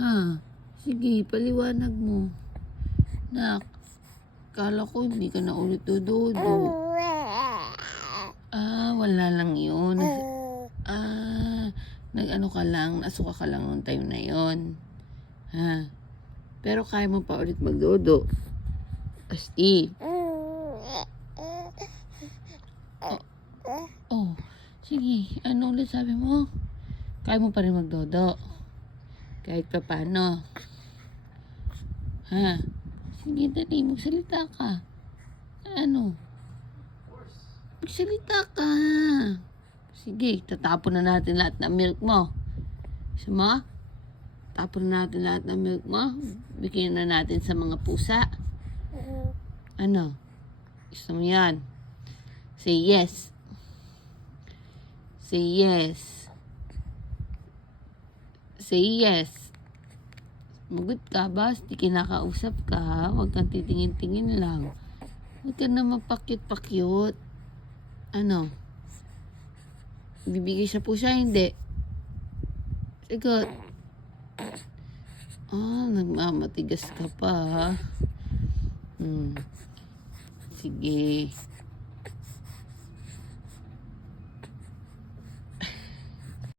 Ha? Sige, paliwanag mo. Nak, kala ko hindi ka na ulit dodo. Wala lang yun. Nag-ano ka lang, nasuka ka lang noong time na yon. Ha? Pero kaya mo pa ulit magdodo. Asti. Sige, ano ulit sabi mo? Kaya mo pa rin magdodo. Kahit pa paano. Ha? Sige, dali, magsalita ka. Ano? Magsalita ka. Sige, tatapon na natin lahat ng milk mo. Gusto mo? Tapon na natin lahat ng milk mo. Bigyan na natin sa mga pusa. Ano? Gusto mo yan? Say yes. Say yes. Say yes. Magot ka ba? Di kinakausap ka, ha? Huwag kang titingin-tingin lang. Huwag ka na mapakyut-pakyut. Ano? Bibigay siya po siya, hindi. Sigot. Nagmamatigas ka pa, ha? Sige.